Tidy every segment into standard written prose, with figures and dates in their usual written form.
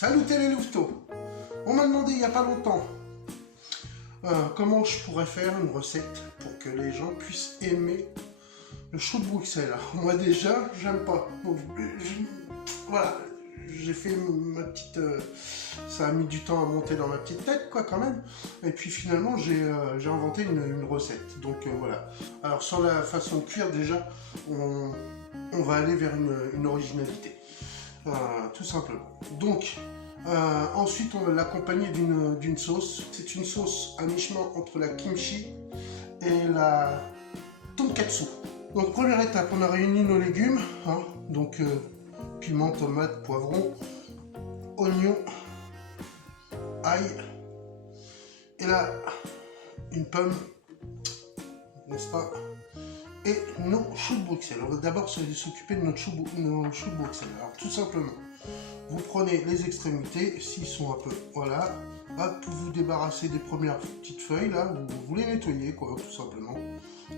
Salut les louveteaux. On m'a demandé il n'y a pas longtemps comment je pourrais faire une recette pour que les gens puissent aimer le chou de Bruxelles. Moi déjà, j'aime pas. Donc, voilà, j'ai fait ma petite... ça a mis du temps à monter dans ma petite tête, quoi, quand même. Et puis finalement, j'ai inventé une recette. Donc voilà. Alors sur la façon de cuire, déjà, on va aller vers une originalité. Tout simplement. Donc, ensuite, on va l'accompagner d'une sauce. C'est une sauce à mi-chemin entre la kimchi et la tonkatsu. Donc, première étape, on a réuni nos légumes. Donc, piment, tomate, poivron, oignon, ail. Et là, une pomme, n'est-ce pas? Et nos choux de Bruxelles. On va d'abord s'occuper de nos choux de Bruxelles. Alors tout simplement, vous prenez les extrémités, s'ils sont un peu, voilà, hop, vous débarrassez des premières petites feuilles, là, vous les nettoyez, quoi, tout simplement.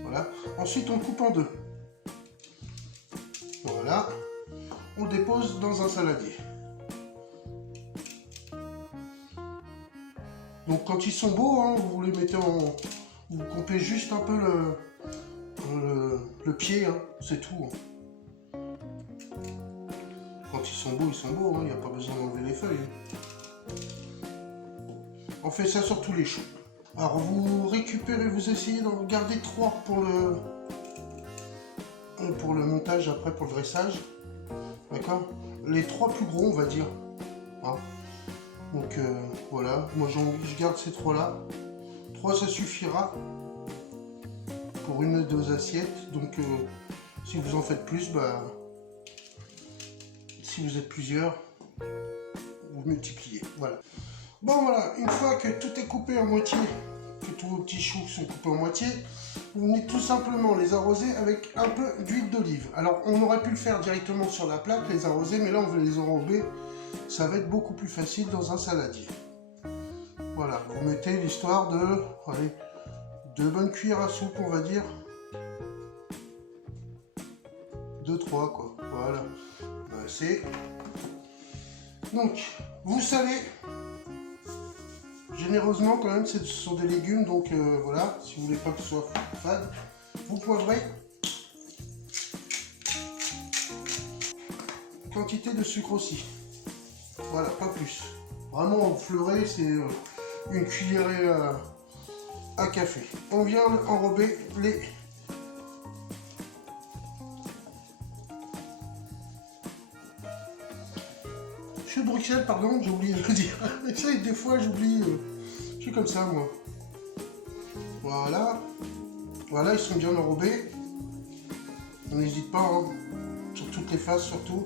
Voilà. Ensuite, on coupe en deux. Voilà. On dépose dans un saladier. Donc quand ils sont beaux, hein, vous les mettez en... Vous coupez juste un peu le pied, hein, c'est tout. Hein. Quand ils sont beaux, il n'y a pas besoin d'enlever les feuilles. Hein. On fait ça sur tous les choux. Alors vous récupérez, vous essayez d'en garder 3 pour le montage, après pour le dressage. D'accord? Les 3 plus gros, on va dire. Hein. Donc voilà, moi je garde ces 3 là. 3 ça suffira pour 1 ou 2 assiettes. Donc si vous en faites plus, bah, si vous êtes plusieurs, vous multipliez. Voilà. Bon voilà, une fois que tout est coupé en moitié, que tous vos petits choux sont coupés en moitié, vous venez tout simplement les arroser avec un peu d'huile d'olive. Alors on aurait pu le faire directement sur la plaque, les arroser, mais là on veut les enrober. Ça va être beaucoup plus facile dans un saladier. Voilà, vous mettez l'histoire de, allez, 2 bonnes cuillères à soupe, on va dire. 2-3 quoi, voilà. C'est. Donc, vous salez généreusement quand même, ce sont des légumes, donc voilà, si vous voulez pas que ce soit fade, vous poivrez. Quantité de sucre aussi. Voilà, pas plus. Vraiment, fleurer, c'est une cuillerée à café. On vient enrober les... choux de Bruxelles, pardon, j'ai oublié de le dire. Ça, des fois, j'oublie. Je suis comme ça, moi. Voilà. Voilà, ils sont bien enrobés. On n'hésite pas, hein, sur toutes les faces, surtout.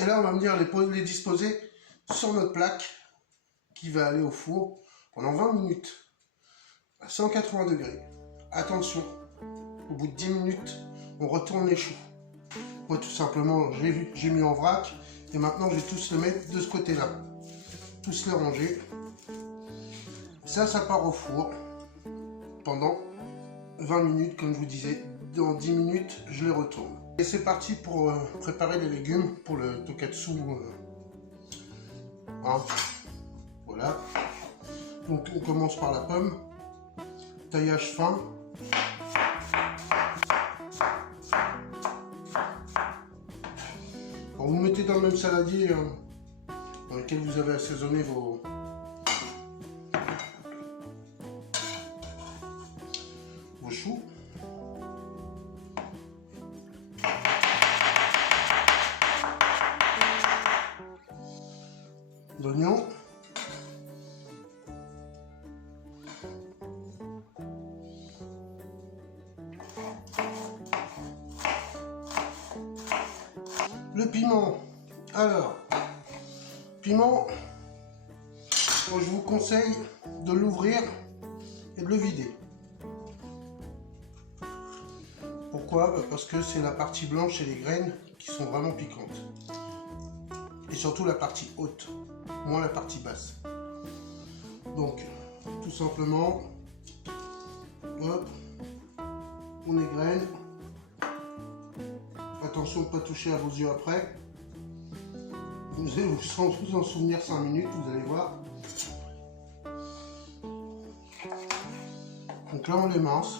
Et là, on va venir les disposer sur notre plaque qui va aller au four pendant 20 minutes à 180 degrés. Attention, au bout de 10 minutes, on retourne les choux. Moi, tout simplement, j'ai mis en vrac et maintenant, je vais tous les mettre de ce côté-là. Tous les ranger. Ça part au four pendant 20 minutes, comme je vous disais. Dans 10 minutes, je les retourne. Et c'est parti pour préparer les légumes pour le tonkatsu. Hein. Voilà. Donc on commence par la pomme. Taillage fin. Alors, vous mettez dans le même saladier dans lequel vous avez assaisonné vos choux. L'oignon. Le piment. Alors, piment, moi, je vous conseille de l'ouvrir et de le vider. Pourquoi? Parce que c'est la partie blanche et les graines qui sont vraiment piquantes. Et surtout la partie haute, moins la partie basse. Donc, tout simplement, hop, on égrène. Attention de ne pas toucher à vos yeux après. Vous allez vous en souvenir 5 minutes, vous allez voir. Donc là on les mince.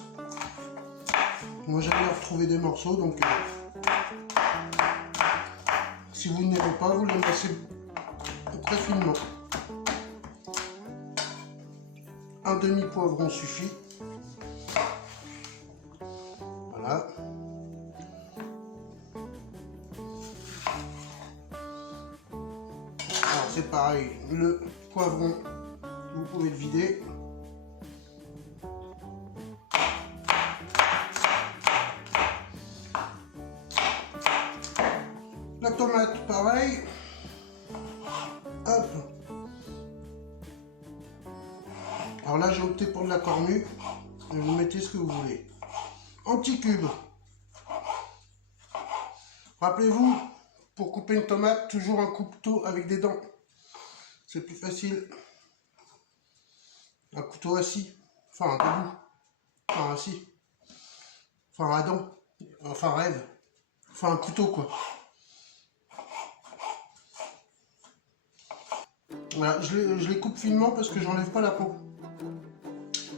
Moi j'aime bien retrouver des morceaux, donc si vous n'aimez pas, vous les mincez très finement. Un demi-poivron suffit. Voilà. Alors c'est pareil, le poivron, vous pouvez le vider. La tomate, pareil. Hop. Alors là, j'ai opté pour de la cornue. Et vous mettez ce que vous voulez. En petits cubes. Rappelez-vous, pour couper une tomate, toujours un couteau avec des dents. C'est plus facile. Un couteau assis. Enfin, debout. Enfin, assis. Enfin, à dents. Enfin, rêve. Enfin, un couteau, quoi. Voilà, je les coupe finement parce que j'enlève pas la peau.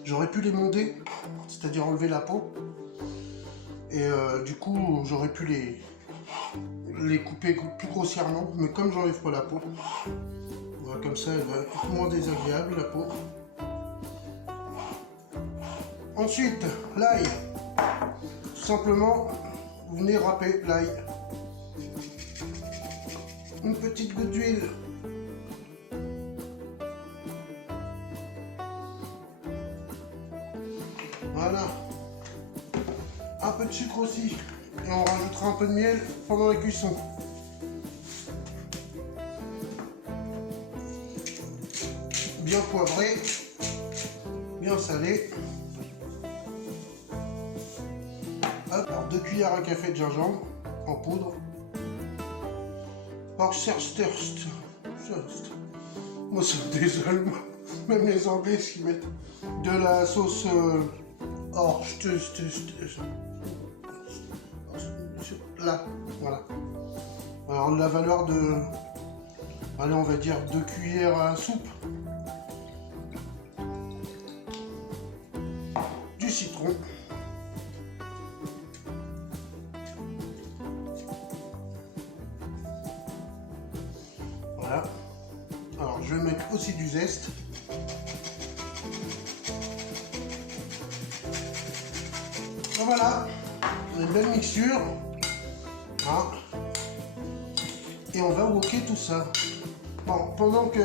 J'aurais pu les monder, c'est-à-dire enlever la peau. Et du coup, j'aurais pu les couper plus grossièrement. Mais comme j'enlève pas la peau, voilà, comme ça, elle va être moins désagréable, la peau. Ensuite, l'ail. Tout simplement, vous venez râper l'ail. Une petite goutte d'huile. Voilà. Un peu de sucre aussi. Et on rajoutera un peu de miel pendant la cuisson. Bien poivré. Bien salé. Hop, alors 2 cuillères à café de gingembre en poudre. Moi ça me désole, même les Anglais s'y mettent. De la sauce là, voilà. Alors la valeur de, allez, on va dire 2 cuillères à soupe. Du citron. Voilà. Alors je vais mettre aussi du zeste. Voilà, une belle mixture. Hein. Et on va wokер tout ça. Bon, pendant que,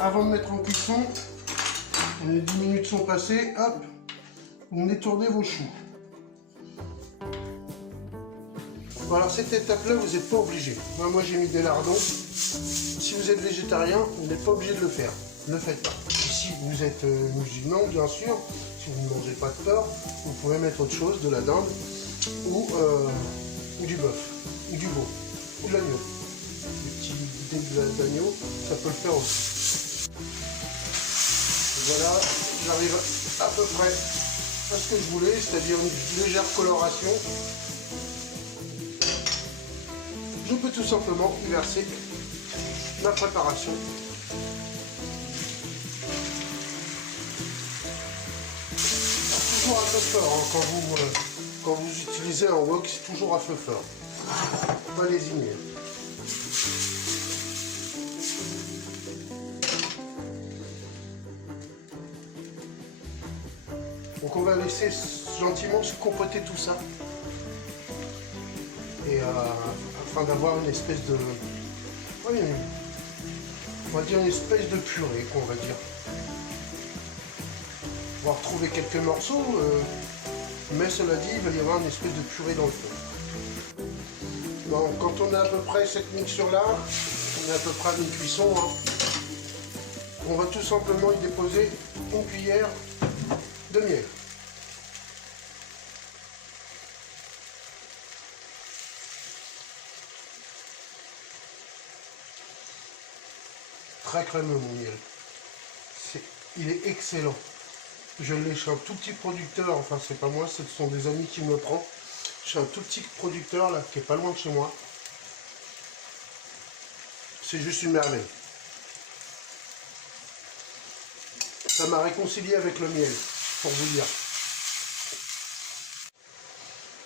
avant de mettre en cuisson, les 10 minutes sont passées, hop, vous venez tourner vos choux. Bon, alors cette étape-là, vous n'êtes pas obligé. Moi j'ai mis des lardons. Si vous êtes végétarien, vous n'êtes pas obligé de le faire. Ne le faites pas. Si vous êtes musulman, bien sûr, si vous ne mangez pas de porc, vous pouvez mettre autre chose, de la dinde, ou du bœuf, ou du veau, ou de l'agneau. Les petits dés d'agneau, ça peut le faire aussi. Voilà, j'arrive à peu près à ce que je voulais, c'est-à-dire une légère coloration. Je peux tout simplement y verser ma préparation. Toujours à feu fort, hein, quand vous utilisez un wok, c'est toujours à feu fort. Pas lésiner. Donc on va laisser gentiment se compoter tout ça. Et afin d'avoir une espèce de... Oui, on va dire une espèce de purée, qu'on va dire. On va retrouver quelques morceaux, mais cela dit, il va y avoir une espèce de purée dans le fond. Bon, quand on a à peu près cette mixture-là, on est à peu près à une cuisson, hein, on va tout simplement y déposer une cuillère de miel. Très crémeux mon miel. Il est excellent. Je l'ai chez un tout petit producteur, enfin c'est pas moi, ce sont des amis qui me le prennent. Chez un tout petit producteur là, qui est pas loin de chez moi. c'est juste une merveille. Ça m'a réconcilié avec le miel, pour vous dire.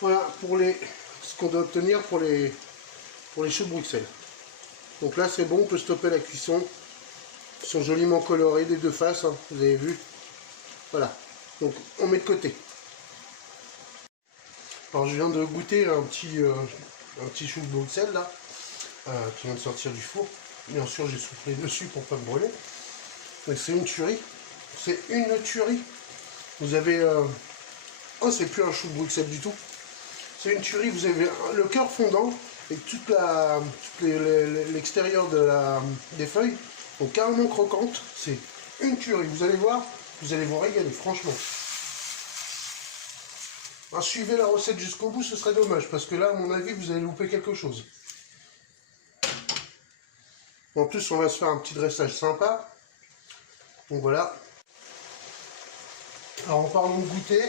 Voilà pour ce qu'on doit obtenir pour les choux de Bruxelles. Donc là c'est bon, on peut stopper la cuisson. Ils sont joliment colorés des deux faces, hein, vous avez vu. Voilà, donc on met de côté. Alors je viens de goûter un petit chou de Bruxelles là, qui vient de sortir du four. Bien sûr j'ai soufflé dessus pour pas me brûler. Mais c'est une tuerie. C'est une tuerie. Vous avez... Oh, c'est plus un chou de Bruxelles du tout. C'est une tuerie. Vous avez le cœur fondant et toute l'extérieur des feuilles sont carrément croquantes. C'est une tuerie. Vous allez voir, vous allez vous régaler, franchement. Alors, suivez la recette jusqu'au bout, ce serait dommage, parce que là, à mon avis, vous allez louper quelque chose. En plus, on va se faire un petit dressage sympa. Donc voilà. Alors en parlant de goûter,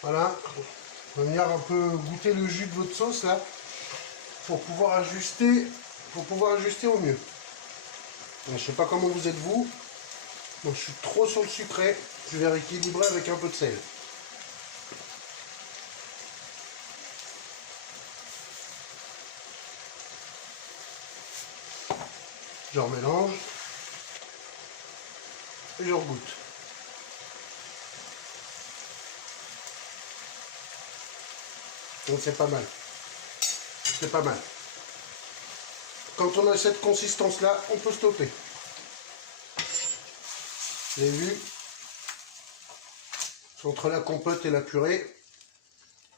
voilà, on va venir un peu goûter le jus de votre sauce là, pour pouvoir ajuster au mieux. Donc, je sais pas comment vous êtes vous, donc je suis trop sur le sucré, je vais rééquilibrer avec un peu de sel. Je remélange et je regoute. Donc c'est pas mal. C'est pas mal. Quand on a cette consistance-là, on peut stopper. Vous avez vu? Entre la compote et la purée,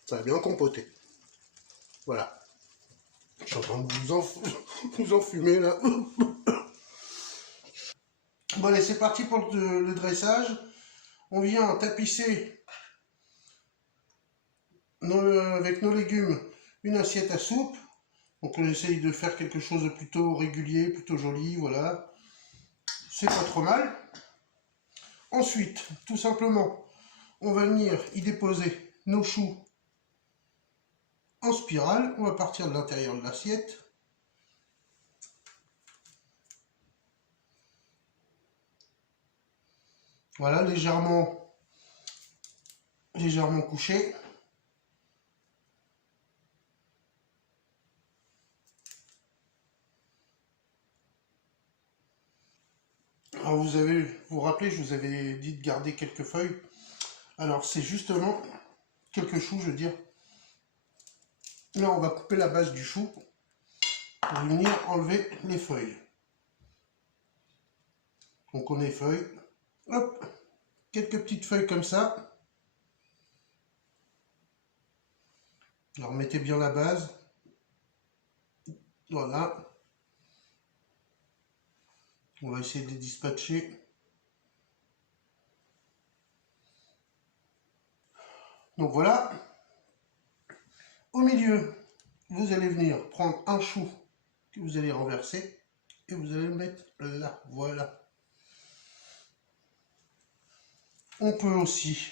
ça va bien compoter. Voilà. Je suis en train de vous enfumer là. Bon allez, c'est parti pour le dressage. On vient tapisser avec nos légumes une assiette à soupe. Donc on essaye de faire quelque chose de plutôt régulier, plutôt joli, voilà. C'est pas trop mal. Ensuite, tout simplement, on va venir y déposer nos choux en spirale. On va partir de l'intérieur de l'assiette. Voilà, légèrement couché. Alors vous vous rappelez, je vous avais dit de garder quelques feuilles. Alors c'est justement quelques choux, je veux dire. Là on va couper la base du chou pour venir enlever les feuilles. Donc on effeuille. Hop, quelques petites feuilles comme ça. Alors mettez bien la base. Voilà. On va essayer de les dispatcher. Donc voilà. Au milieu, vous allez venir prendre un chou que vous allez renverser et vous allez le mettre là. Voilà. On peut aussi,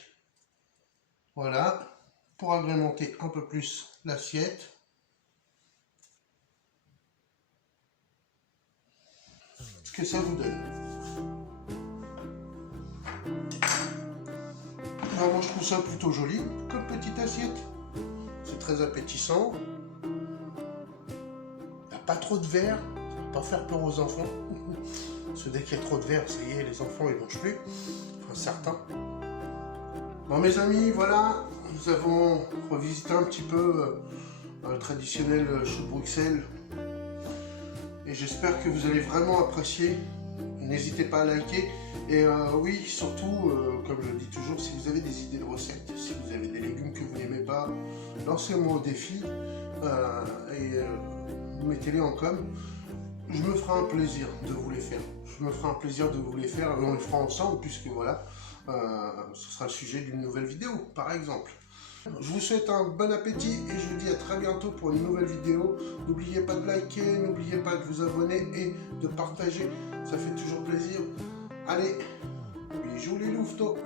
voilà, pour agrémenter un peu plus l'assiette, ce que ça vous donne. Alors moi je trouve ça plutôt joli comme petite assiette. C'est très appétissant. Il n'y a pas trop de verre, ça ne va pas faire peur aux enfants. Parce que dès qu'il y a trop de verre, ça y est, les enfants ils ne mangent plus. Enfin certains. Bon mes amis, voilà, nous avons revisité un petit peu le traditionnel chou de Bruxelles. Et j'espère que vous allez vraiment apprécier. N'hésitez pas à liker. Et oui, surtout, comme je le dis toujours, si vous avez des idées de recettes, si vous avez des légumes que vous n'aimez pas, lancez-moi au défi et mettez-les en com. Je me ferai un plaisir de vous les faire. Je me ferai un plaisir de vous les faire et on les fera ensemble puisque voilà, ce sera le sujet d'une nouvelle vidéo, par exemple. Je vous souhaite un bon appétit et je vous dis à très bientôt pour une nouvelle vidéo. N'oubliez pas de liker, n'oubliez pas de vous abonner et de partager, ça fait toujours plaisir. Allez, bisous les louveteaux.